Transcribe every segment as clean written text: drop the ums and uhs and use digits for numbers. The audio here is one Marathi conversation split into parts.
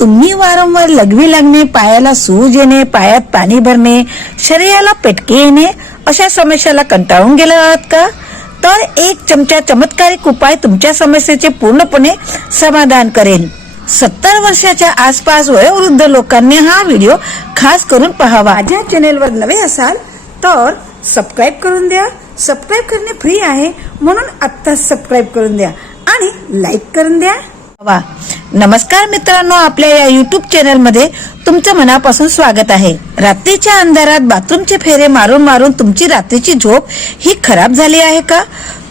तुम्ही वारंवार लघवी लागणे, पायाला सूज येणे, पायात पाणी भरणे, शरीराला पेटके येणे अशा समस्याला कंटाळून गेला आहात का? तर एक चमचा चमत्कारिक उपाय तुमच्या समस्येचे पूर्णपणे समाधान करेल. 70 वर्षाच्या आसपास वयोवृद्ध लोकांनी हा व्हिडिओ खास करून पाहावा. माझ्या चॅनेलवर नवे असाल तर सबस्क्राईब करून द्या. सबस्क्राईब करणे फ्री आहे, म्हणून आत्ताच सबस्क्राईब करून द्या आणि लाईक करून द्या. वा नमस्कार मित्रांनो, आपल्या या युट्यूब चॅनल मध्ये तुमचं मनापासून स्वागत आहे. रात्रीच्या अंधारात बाथरूमचे फेरे मारून मारून तुमची रात्रीची झोप ही खराब झाली आहे का?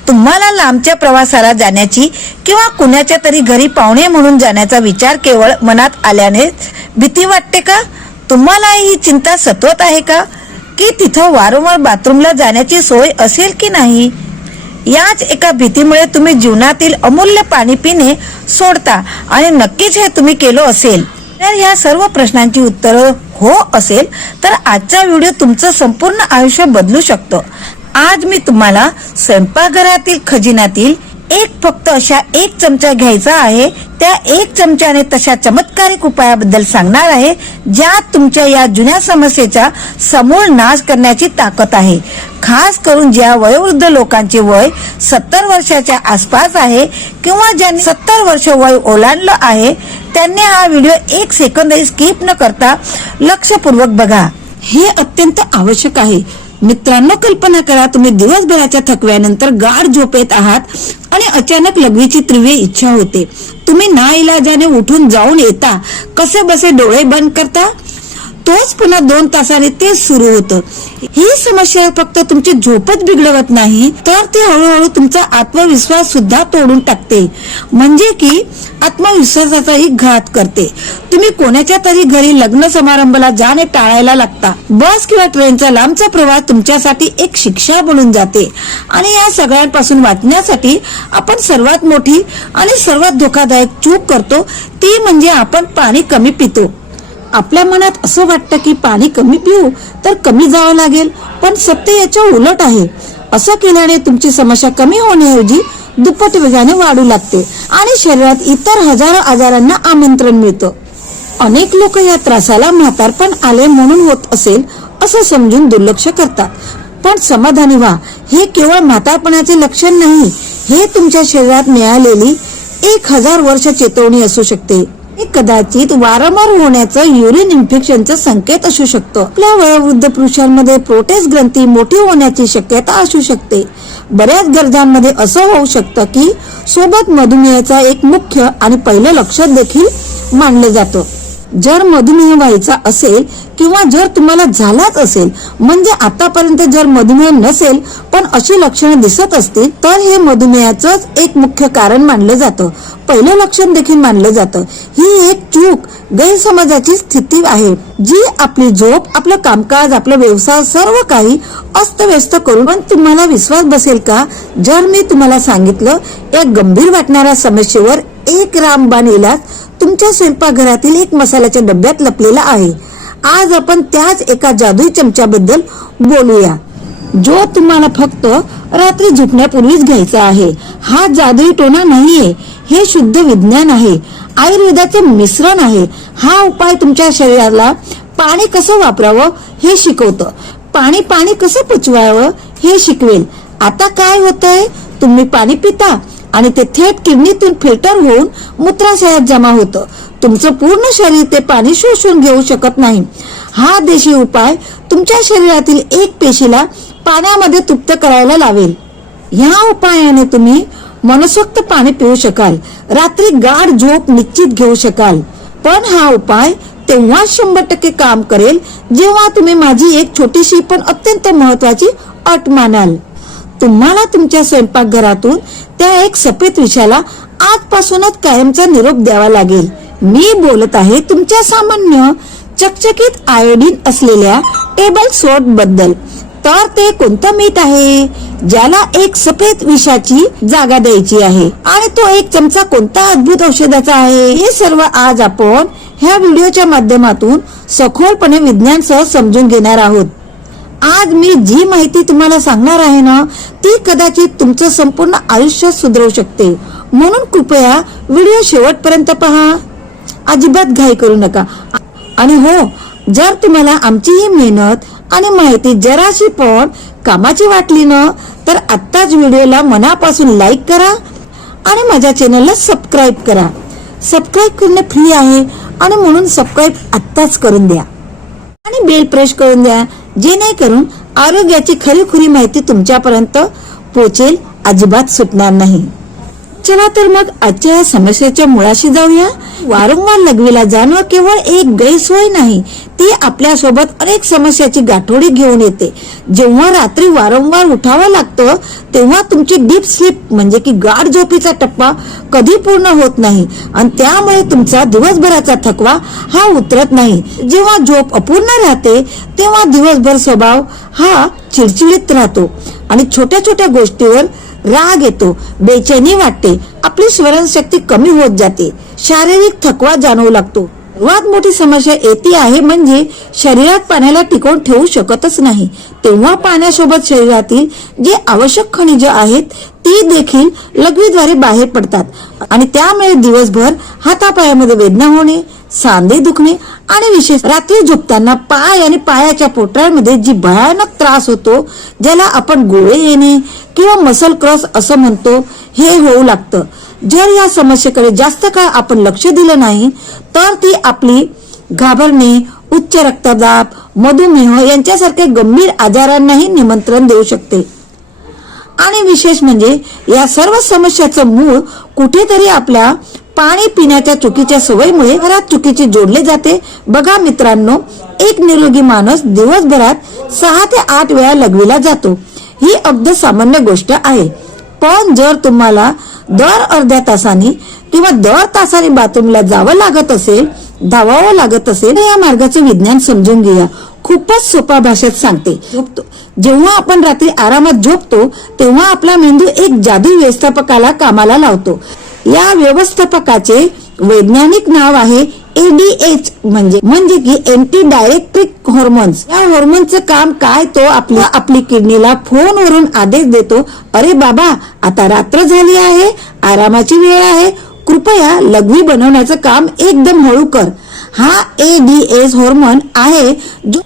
तुम्हाला लांबच्या प्रवासाला जाण्याची किंवा कुणाच्या तरी घरी पाहुणे म्हणून जाण्याचा विचार केवळ मनात आल्याने भीती वाटते का? तुम्हाला ही चिंता सतवत आहे का की तिथं वारंवार बाथरूमला जाण्याची सोय असेल की नाही? याच एका भीतीमुळे तुम्ही जीवनातील अमूल्य पाणी पिणे सोडता आणि नक्कीच हे तुम्ही केलं असेल. तर ह्या सर्व प्रश्नांची उत्तरं हो असेल तर आजचा व्हिडिओ तुमचं संपूर्ण आयुष्य बदलू शकतो. आज मी तुम्हाला स्वयंपाकघरातील खजिन्यातील फक्त अशा 1 चमचा घ्यायचा आहे. त्या 1 चमच्याने तशा चमत्कारिक उपायाबद्दल सांगणार आहे, ज्यात तुमच्या या जुन्या समस्येचा समूळ नाश करण्याची ताकद आहे. खास करून ज्या वयोवृद्ध लोकांचे वय 70 वर्षाच्या आसपास आहे किंवा ज्यांनी 70 वर्ष वय ओलांडलं आहे, त्यांनी हा व्हिडिओ 1 सेकंदही स्किप न करता लक्षपूर्वक बघा. हे अत्यंत आवश्यक आहे. मित्रांनो, कल्पना करा तुम्ही दिवसभराच्या थकव्यानंतर गाढ झोपेत आहात आणि अचानक लघवीची तीव्र इच्छा होते. तुम्ही नाइलाजाने उठून जाऊन येता, कसे बसे डोळे बंद करता, तोच पुन्हा 2 तासाने तेच सुरू होतं. ही समस्या फक्त तुमची झोपच बिघडवत नाही, तर ती हळूहळू तुमचा आत्मविश्वास सुद्धा तोडून टाकते. म्हणजे की आत्मविश्वासाचाही घात करते. तुम्ही कोणाच्या तरी घरी लग्न समारंभाला जाणे टाळायला लागता. बस किंवा ट्रेनचा लांबचा प्रवास तुमच्यासाठी एक शिक्षा बनून जाते. आणि या सगळ्यांपासून वाचण्यासाठी आपण सर्वात मोठी आणि सर्वात धोकादायक चूक करतो, ती म्हणजे आपण पाणी कमी पितो. आपल्या मनात असं वाटतं की पाणी कमी पिऊ तर कमी जावं लागेल, पण सत्य याच्या उलट आहे. असं केल्याने तुमची समस्या कमी होण्याऐवजी दुप्पट वेगाने वाढू लागते आणि शरीरात इतर हजारो आजारांना आमंत्रण मिळतं. अनेक लोक या त्रासाला म्हातारपण आले म्हणून होत असेल असं समजून दुर्लक्ष करतात. पण समाधानी व्हा, हे केवळ म्हातारपणाचे लक्षण नाही, हे तुमच्या शरीरात मिळालेली 1000 वर्ष चेतवणी असू शकते. हे कदाचित वारंवार होण्याचं युरिन इन्फेक्शनचा संकेत असू शकतो. आपल्या वयोवृद्ध पुरुषांमध्ये प्रोटेस्ट ग्रंथी मोठी होण्याची शक्यता असू शकते. बऱ्याच गरजांमध्ये असं होऊ शकतं की सोबत मधुमेहाचा एक मुख्य आणि पहिलं लक्षण देखील मानलं जातं. जर मधुमेह व्हायचा असेल किंवा जर तुम्हाला झालाच असेल, म्हणजे आतापर्यंत जर मधुमेह नसेल पण अशी लक्षणं दिसत असतील, तर हे मधुमेहाचंच एक मुख्य कारण मानलं जातं, पहिलं लक्षण देखील मानलं जातं. ही एक चूक, गैरसमजाची स्थिती आहे, जी आपली झोप, आपलं कामकाज, आपला व्यवसाय सर्व काही अस्तव्यस्त करून. पण तुम्हाला विश्वास बसेल का जर मी तुम्हाला सांगितलं, या गंभीर वाटणाऱ्या समस्येवर एक रामबाण इलाज तुमच्या स्वयंपाकघरातील 1 मसाल्याच्या डब्यात लपलेला आहे. आज आपण त्याच एका जादुई चमच्याबद्दल बोलूया, जो तुम्हाला फक्त रात्री झोपण्यापूर्वीच घ्यायचा आहे. हा जादुई टोना नाहीये, हे शुद्ध विज्ञान आहे, आयुर्वेदाचं मिश्रण आहे. हा उपाय तुमच्या शरीराला पाणी कसं वापरावं हे शिकवतं, पाणी कसं पचवावं हे शिकवेल. आता काय होतंय, तुम्ही पाणी पिता आणि ते थेट किडनीतून फिल्टर होऊन मूत्राशयात जमा होतं. तुमचं पूर्ण शरीर ते पाणी शोषून घेऊ शकत नाही. हा देशी उपाय तुमच्या शरीरातील 1 पेशीला पाण्यामध्ये तृप्त करायला लावेल. ह्या उपायाने तुम्ही मनसोक्त पाणी पिऊ शकाल, रात्री गाढ झोप निश्चित घेऊ शकाल. पण हा उपाय तेव्हा 100% काम करेल जेव्हा तुम्ही माझी एक छोटीशी पण अत्यंत महत्वाची अट मानाल. तुम्हाला तुमच्या स्वयंपाकघरातून त्या 1 सफेद विषाला आजपासूनच कायमचा निरोप द्यावा लागेल. मी बोलत आहे तुमच्या सामान्य चकचकीत आयोडीन असलेल्या टेबल सॉल्ट बद्दल. तर ते कोणतं मीठ आहे ज्याला 1 सफेद विषाची जागा द्यायची आहे, आणि तो 1 चमचा कोणता अद्भुत औषधाचा आहे, हे सर्व आज आपण ह्या व्हिडिओच्या माध्यमातून सखोलपणे विज्ञानसह समजून घेणार आहोत. आज मी जी माहिती तुम्हाला सांगणार आहे ना, ती कदाचित तुमचं संपूर्ण आयुष्य सुधारू शकते. म्हणून कृपया व्हिडिओ शेवटपर्यंत पहा. अजिबात घाई करू नका. आणि हो, जर तुम्हाला आमची ही मेहनत आणि माहिती जराशी पण कामाची वाटली ना, तर आत्ताच व्हिडिओला मनापासून लाईक करा आणि माझ्या चॅनलला सबस्क्राईब करा. सबस्क्राईब करणे फ्री आहे आणि म्हणून सबस्क्राईब आत्ताच करून द्या आणि बेल प्रेस करून द्या, जेणेकरून आरोग्याची खरीखुरी माहिती तुमच्यापर्यंत पोहोचेल, अजिबात सुटणार नाही. चला तर मग आजच्या या समस्येच्या मुळाशी जाऊया. वारंवार लघवीला जाणं केवळ एक गैरसोय नाही, ती आपल्यासोबत अनेक समस्याची गाठोडी घेऊन येते. जेव्हा रात्री वारंवार उठावं लागतं तेव्हा तुमची डीप स्लीप म्हणजे की गाढ झोपेचा टप्पा कधी पूर्ण होत नाही आणि त्यामुळे तुमचा दिवसभराचा थकवा हा उतरत नाही. जेव्हा झोप अपूर्ण राहते तेव्हा दिवसभर स्वभाव हा चिडचिडीत राहतो आणि छोट्या छोट्या गोष्टीवर राग येतो, बेचैनी वाटते, आपली स्मरणशक्ती कमी होत जाते, शारीरिक थकवा जाणवू लागतो. सर्वात मोठी समस्या येते आहे म्हणजे शरीरात पाण्याला टिकवून ठेवू शकतच नाही. तेव्हा पाण्यासोबत शरीरातील जे आवश्यक खनिजे आहेत ती देखील लघवीद्वारे बाहेर पडतात आणि त्यामुळे दिवसभर हातापायामध्ये वेदना होणे, सांधे दुखणे आणि विशेष रात्री झोपताना पाय आणि पायाच्या पोटामध्ये जी भयानक त्रास होतो, ज्याला आपण गोळे येणे किंवा मसल क्रॉस असं म्हणतो, हे होऊ लागतं. जर या समस्येकडे जास्त काळ आपण लक्ष दिलं नाही तर ती आपली घाबरणे, उच्च रक्तदाब, मधुमेह यांच्यासारख्या गंभीर आजारांनाही निमंत्रण देऊ शकते. आणि विशेष म्हणजे या सर्व समस्याचं मूळ कुठेतरी आपल्या पाणी पिण्याच्या चुकीच्या सवयीमुळे घरात चुकीचे जोडले जाते. बघा मित्रांनो, एक निरोगी माणूस दिवसभरात 6 ते 8 वेळा लघवीला जातो. ही अगदी सामान्य गोष्ट आहे. पण जर तुम्हाला दर अर्ध्या तासाने किंवा दर तासाने बाथरूमला जावं लागत असेल, धावावं लागत असेल, तर या मार्गाचं विज्ञान समजून घ्या. खूपच सोपा भाषेत सांगते. जेव्हा आपण रात्री आरामात झोपतो तेव्हा आपला मेंदू एक जादू व्यवस्थापकाला कामाला लावतो. या व्यवस्थापकाचे वैज्ञानिक नाव आहे ADH म्हणजे की एंटी डायरेक्टिक हॉर्मोन्स. या हॉर्मोनचं काम काय, तो आपली किडनीला फोनवरून आदेश देतो, अरे बाबा आता रात्र झाली आहे, आरामाची वेळ आहे, कृपया लघवी बनवण्याचं काम एकदम हळू कर. हा ADH हॉर्मोन आहे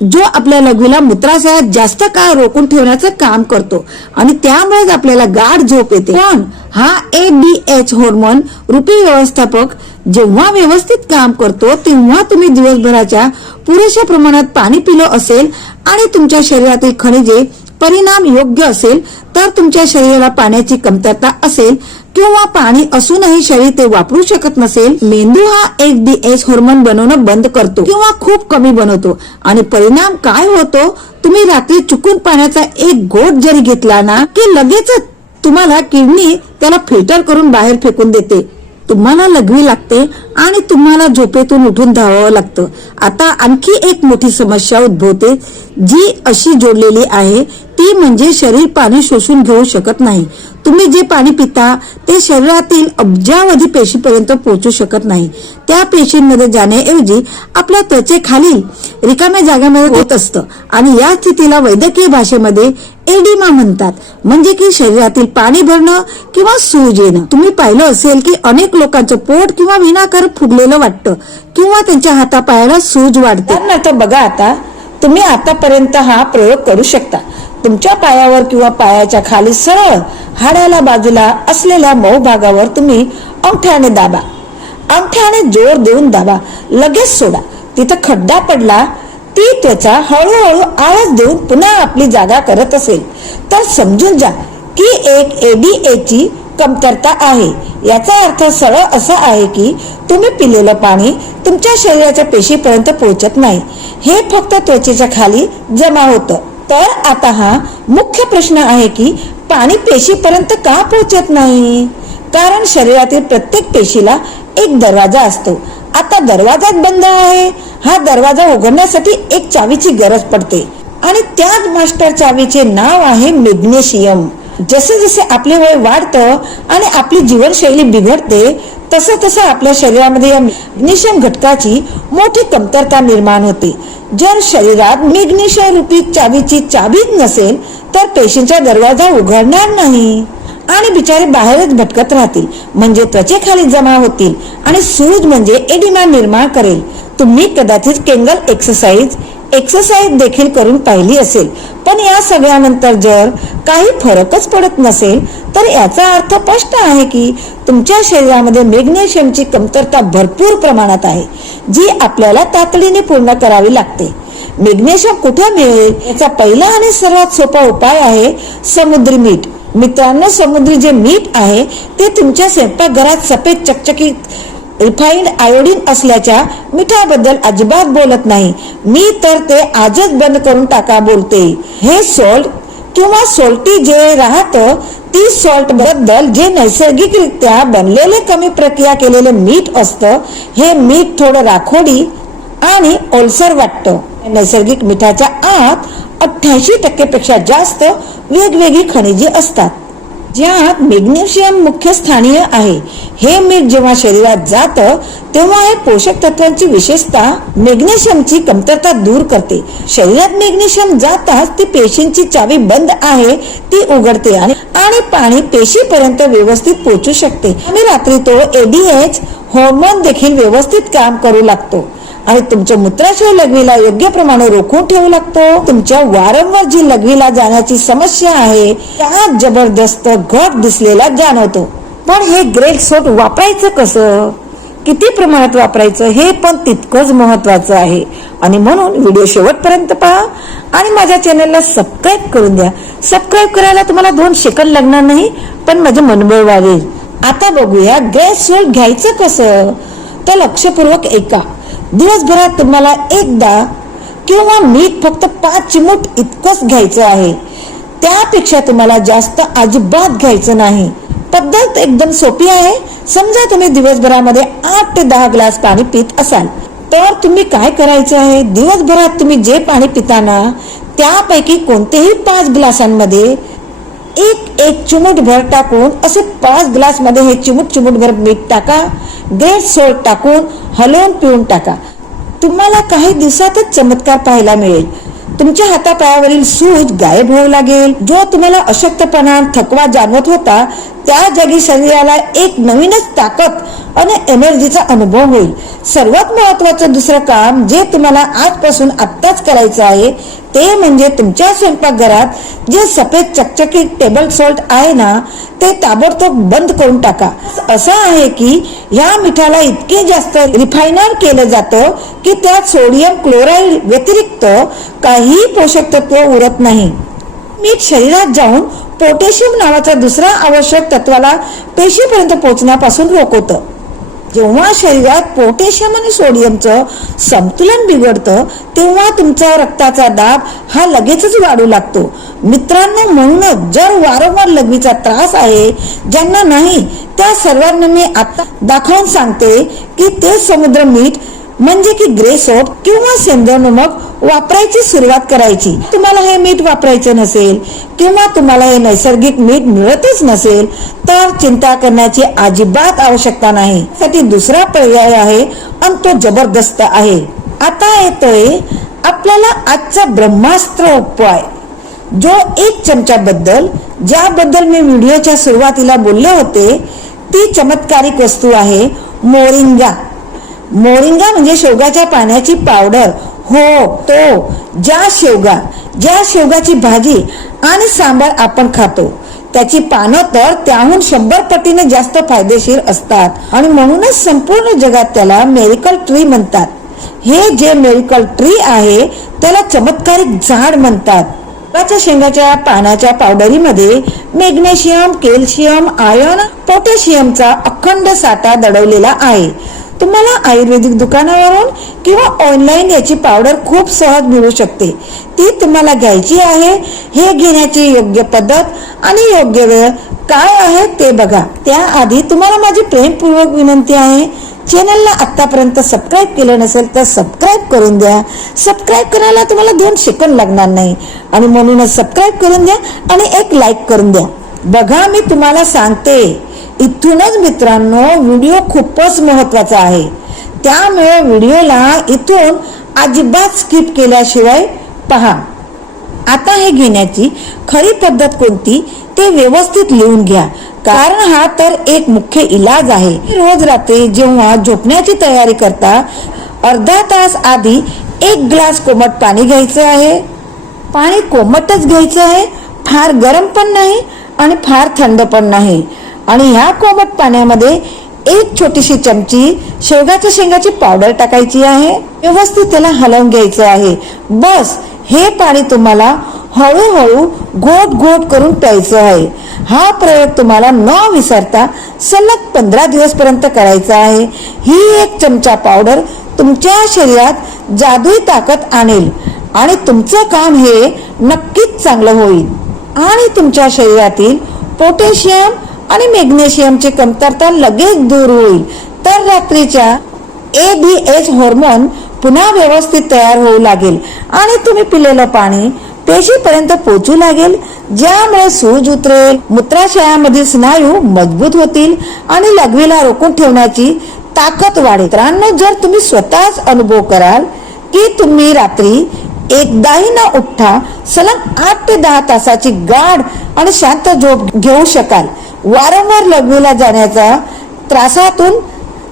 जो आपल्या लघवीला मूत्राशयात जास्त काळ रोखून ठेवण्याचं काम करतो आणि त्यामुळेच आपल्याला गाढ झोप येते. पण हा ADH हॉर्मोन रूपी व्यवस्थापक जेव्हा व्यवस्थित काम करतो तेव्हा तुम्ही दिवसभराच्या पुरेशा प्रमाणात पाणी पिलं असेल आणि तुमच्या शरीरातील खनिजे परिणाम योग्य असेल तर तुमच्या शरीराला पाण्याची कमतरता असेल किंवा पाणी असूनही शरीर ते वापरू शकत नसेल, मेंदू हा ADH हॉर्मोन बनवणं बंद करतो किंवा खूप कमी बनवतो. आणि परिणाम काय होतो, तुम्ही रात्री चुकून पाण्याचा एक घोट जरी घेतला ना की लगेचच तुम्हाला किडनी त्याला फिल्टर करून बाहेर फेकून देते. तुम्हाला लघवी लागते आणि तुम्हाला झोपेतून उठून धावावं लागतं. आता आणखी एक मोठी समस्या उद्भवते जी अशी जोडलेली आहे, ती म्हणजे शरीर पाणी शोषून घेऊ शकत नाही. तुम्ही जे पाणी पिता ते शरीरातील अब्जावधी पेशीपर्यंत पोहोचू शकत नाही. त्या पेशींमध्ये जाण्याऐवजी आपल्या त्वचेखालील रिकाम्या जागेमध्ये होत असतं आणि या स्थितीला वैद्यकीय भाषेमध्ये एडिमा म्हणतात, म्हणजे की शरीरातील पाणी भरणं किंवा सूज येणं. तुम्ही पाहिलं असेल की अनेक लोकांचं पोट किंवा विनाकार फुगलेलं वाटतं किंवा त्यांच्या हातापायाला सूज वाढते. तर बघा, आता तुम्ही आतापर्यंत हा प्रयोग करू शकता. तुमच्या पायावर किंवा पायाच्या खाली सरळ हाडाला बाजूला असलेल्या मऊ भागावर तुम्ही अंगठ्याने दाबा. अंगठ्याने जोर देऊन दाबा, लगेच सोडा. तिथं खड्डा पडला, ती त्वचा हळूहळू आळस देऊन पुन्हा आपली जागा करत असेल तर समजून जा की एक ADH ची कमतरता आहे. याचा अर्थ सरळ असा आहे की तुम्ही पिलेलं पाणी तुमच्या शरीराच्या पेशीपर्यंत पोहोचत नाही, हे फक्त त्वचेच्या खाली जमा होतं. तर आता हा मुख्य प्रश्न आहे की पाणी पेशीपर्यंत का पोहोचत नाही? कारण शरीरातील प्रत्येक पेशीला एक दरवाजा असतो. आता दरवाजाच बंद आहे. हा दरवाजा उघडण्यासाठी एक चावीची गरज पडते आणि त्याच मास्टर चावीचे नाव आहे मॅग्नेशियम. जसे जसे आपले वय वाढतं आणि आपली जीवनशैली बिघडते तसं तसं आपल्या शरीरामध्ये या मॅग्नेशियम घटकाची मोठी कमतरता निर्माण होते. जर शरीरात मॅग्नेशियम रूपी चावीची चाबीच नसेल तर पेशींचा दरवाजा उघडणार नाही आणि बिचारे बाहेरच भटकत राहतील, म्हणजे त्वचेखाली जमा होतील आणि सूज म्हणजे एडिमा निर्माण करेल. तुम्ही कदाचित केंगल एक्सरसाइज देखील करून पाहिली असेल, पण या सगळ्यानंतर जर काही फरकच पडत नसेल तर याचा अर्थ स्पष्ट आहे की तुमच्या शरीरामध्ये मॅग्नेशियमची कमतरता भरपूर प्रमाणात आहे, जी आपल्याला तातडीने पूर्ण करावी लागते. मॅग्नेशियम कुठे मिळेल याचा पहिला आणि सर्वात सोपा उपाय आहे समुद्री मीठ. मित्रांनो, समुद्री जे मीठ आहे ते तुमच्या स्वयंपाकघरात सफेद चकचकीत रिफाईंड आयोडीन असल्याच्या मिठाबद्दल अजिबात बोलत नाही. मी तर ते आजच बंद करून टाका बोलते. हे सॉल्ट किंवा सोल्टी जे राहतं ती सॉल्ट बद्दल जे नैसर्गिकरित्या बनलेले कमी प्रक्रिया केलेले मीठ असतं, हे मीठ थोडं राखोडी आणि ओलसर वाटतं. नैसर्गिक मिठाच्या आत 88% पेक्षा जास्त वेगवेगळी खनिजे असतात, ज्यात मॅग्नेशियम मुख्य स्थानीय आहे. हे मीठ जेव्हा शरीरात जातं तेव्हा हे पोषक तत्वांची विशेषतः मॅग्नेशियमची कमतरता दूर करते. शरीरात मॅग्नेशियम जाताच ती पेशींची चावी बंद आहे ती उघडते आणि पाणी पेशीपर्यंत व्यवस्थित पोहोचू शकते. आणि रात्री तो एडीएच हॉर्मोन देखील व्यवस्थित काम करू लागतो आणि तुमच्या मूत्राशय लघवीला योग्य प्रमाणे रोखून ठेवू लागतो. तुमच्या वारंवार जी लघवीला जाण्याची समस्या आहे त्यात जबरदस्त घट दिसलेला जाणवतो. पण हे ग्रेट सोट वापरायचं कसं, किती प्रमाणात वापरायचं हे पण तितकंच महत्वाचं आहे. आणि म्हणून व्हिडिओ शेवटपर्यंत पहा आणि माझ्या चॅनलला सबस्क्राईब करून द्या. सबस्क्राईब करायला तुम्हाला 2 सेकंद लागणार नाही, पण माझं मनबळ वाढेल. आता बघूया ग्रेट सोट घ्यायचं कसं. तर लक्षपूर्वक ऐका. दिवसभरात तुम्हाला एकदा किंवा मीठ फक्त 5 चिमूट इतकंच घ्यायचं आहे. त्यापेक्षा तुम्हाला जास्त अजिबात घ्यायचं नाही. पद्धत एकदम सोपी आहे. समजा तुम्ही दिवसभरामध्ये 8 ते 10 ग्लास पाणी पित असाल तर तुम्ही काय करायचं आहे, दिवसभरात तुम्ही जे पाणी पिताना त्यापैकी कोणतेही 5 ग्लासांमध्ये एक चिमूट भर टाकून असे 5 ग्लास मध्ये हे चिमूट भर मीठ टाका. ग्रेट सोल्ट टाकून हलवून पिऊन टाका. तुम्हाला काही दिवसातच चमत्कार पाहायला मिळेल. तुमच्या हातापायावरील सूज गायब होऊ लागेल. जो तुम्हाला अशक्तपणा थकवा जाणवत होता त्या जागी शरीराला एक नवीनच ताकद आणि एनर्जीचा अनुभव होईल. सर्वात महत्वाचं दुसरं काम जे तुम्हाला आजपासून आत्ताच करायचं आहे ते म्हणजे तुमच्या स्वयंपाकघरात जे सफेद चकचकीत टेबल सॉल्ट आहे ना ते ताबडतोब बंद करून टाका. असं आहे की या मिठाला इतके जास्त रिफायनर केलं जातं की त्यात सोडियम क्लोराईड व्यतिरिक्त काही पोषक तत्व उरत नाही. मीठ शरीरात जाऊन पोटॅशियम नावाचा दुसरा आवश्यक तत्वाला पेशीपर्यंत पोहोचण्यापासून रोखवतं. जेव्हा शरीरात पोटॅशियम आणि सोडियमचं संतुलन बिघडतं तेव्हा तुमचा रक्ताचा दाब हा लगेचच वाढू लागतो. मित्रांनो, म्हणूनच जर वारंवार लघवीचा त्रास आहे ज्यांना नाही त्या सर्वांना मी आता दाखवून सांगते की ते समुद्र मीठ म्हणजे की ग्रे सोट किंवा सेंद्रिय नमक वापरायची सुरुवात करायची. तुम्हाला हे मीठ वापरायचं नसेल किंवा तुम्हाला हे नैसर्गिक मीठ मिळतच नसेल तर चिंता करण्याची अजिबात आवश्यकता नाही. साठी दुसरा पर्याय आहे आणि तो जबरदस्त आहे. आता येतोय आपल्याला आजचा ब्रह्मास्त्र उपाय, जो 1 चमच्याबद्दल ज्याबद्दल मी व्हिडिओच्या सुरुवातीला बोलले होते ती चमत्कारिक वस्तू आहे मोरिंगा. मोरिंगा म्हणजे शेवगाच्या पाण्याची पावडर. हो, तो ज्या शेवगाची भाजी आणि सांबार आपण खातो त्याची पानं तर त्याहून 100 पटीने जास्त फायदेशीर असतात आणि म्हणूनच संपूर्ण जगात त्याला मेडिकल ट्री म्हणतात. हे जे मेडिकल ट्री आहे त्याला चमत्कारिक झाड म्हणतात. शेंगाच्या पानाच्या पावडरीमध्ये मॅग्नेशियम, कॅल्शियम, आयर्न, पोटॅशियमचा अखंड साठा दडवलेला आहे. तुम्हाला आयुर्वेदिक दुकानावरून किंवा ऑनलाईन याची पावडर खूप सहज मिळू शकते. ती तुम्हाला घ्यायची आहे. हे घेण्याची योग्य पद्धत आणि योग्य वेळ काय आहे ते बघा. त्याआधी तुम्हाला माझी प्रेमपूर्वक विनंती आहे, चॅनलला आतापर्यंत सबस्क्राईब केलं नसेल तर सबस्क्राईब करून द्या. सबस्क्राईब करायला तुम्हाला 2 सेकंद लागणार नाही आणि म्हणूनच सबस्क्राईब करून द्या आणि एक लाईक करून द्या. बघा, मी तुम्हाला सांगते इथूनच मित्रांनो व्हिडिओ खूपच महत्वाचा आहे. त्यामुळे व्हिडिओला इथून अजिबात स्किप केल्याशिवाय पहा. आता हे घेण्याची खरी पद्धत कोणती ते व्यवस्थित लिहून घ्या, कारण हा तर एक मुख्य इलाज आहे. रोज रात्री जेव्हा झोपण्याची तयारी करता अर्धा तास आधी 1 ग्लास कोमट पाणी घ्यायचं आहे. पाणी कोमटच घ्यायचं आहे, फार गरम पण नाही आणि फार थंड पण नाही. आणि ह्या कोमट पाण्यामध्ये 1 छोटीशी चमची शेवगाच्या शेंगाची पावडर टाकायची आहे. व्यवस्थित त्याला हलवून घ्यायचं आहे. बस हे पाणी तुम्हाला हळूहळू घोट घोट करून प्यायचं आहे. हा प्रयोग तुम्हाला न विसरता सलग 15 दिवस पर्यंत करायचा आहे. ही 1 चमचा पावडर तुमच्या शरीरात जादुई ताकद आणेल आणि तुमचं काम हे नक्कीच चांगलं होईल आणि तुमच्या शरीरातील पोटॅशियम आणि मॅग्नेशियमची कमतरता लगेच दूर होईल. तर रात्रीच्या ADH हार्मोन पुन्हा व्यवस्थित तयार होऊ लागेल आणि तुम्ही पिलेलं पाणी पेशीपर्यंत पोहोचू लागेल, ज्यामुळे सूज उतरेल, मूत्राशयामधील स्नायू मजबूत होतील आणि लघवीला रोखून ठेवण्याची ताकद वाढेल. मित्रांनो, जर तुम्ही स्वतःच अनुभव कराल की तुम्ही रात्री एकदाही न उठता सलग 8 ते 10 तासाची गाढ आणि शांत झोप घेऊ शकाल. वारंवार लघवीला जाण्याचा त्रासातून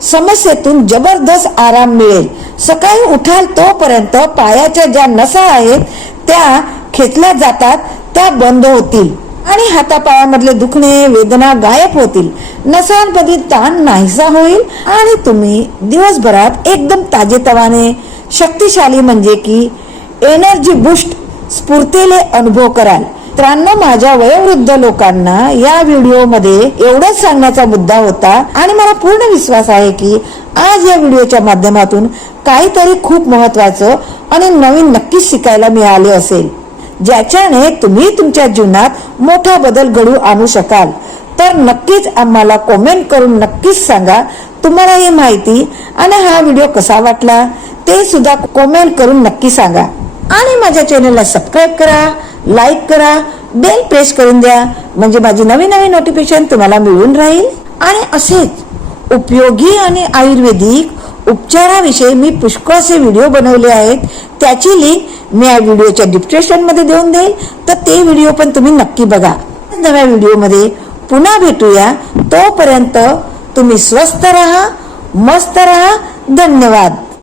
समस्येतून जबरदस्त आराम मिळेल. सकाळी उठाल तोपर्यंत पायाच्या ज्या नसा आहेत त्या खेचल्या जातात त्या बंद होतील आणि हातापायामधले दुखणे वेदना गायब होतील. नसांमधील ताण नाहीसा होईल आणि तुम्ही दिवसभरात एकदम ताजेतवाने शक्तिशाली म्हणजे की एनर्जी बूस्ट स्फूर्तीले अनुभव कराल. मित्रांनो, माझ्या वयोवृद्ध लोकांना या व्हिडिओ मध्ये एवढंच सांगण्याचा मुद्दा होता आणि मला पूर्ण विश्वास आहे की आज या व्हिडिओच्या माध्यमातून काहीतरी खूप महत्वाचं आणि नवीन नक्कीच शिकायला मिळाले असेल, ज्याच्याने तुम्ही तुमच्या जीवनात मोठा बदल घडवून आणू शकाल. तर नक्कीच आम्हाला कमेंट करून नक्कीच सांगा तुम्हाला ही माहिती आणि हा व्हिडिओ कसा वाटला ते सुद्धा कमेंट करून नक्की सांगा. आणि माझ्या चॅनलला सबस्क्राईब करा, लाईक करा, बेल प्रेस करून द्या, म्हणजे माझी नवीन नवीन नोटिफिकेशन तुम्हाला मिळून राहील. आणि असेच उपयोगी आणि आयुर्वेदिक उपचाराविषयी मी पुष्कळसे व्हिडिओ बनवले आहेत, त्याची लिंक मी या व्हिडिओच्या डिस्क्रिप्शन मध्ये देऊन देईल, तर ते व्हिडिओ पण तुम्ही नक्की बघा. नव्या व्हिडिओ मध्ये पुन्हा भेटूया. तोपर्यंत तुम्ही स्वस्थ राहा, मस्त राहा. धन्यवाद.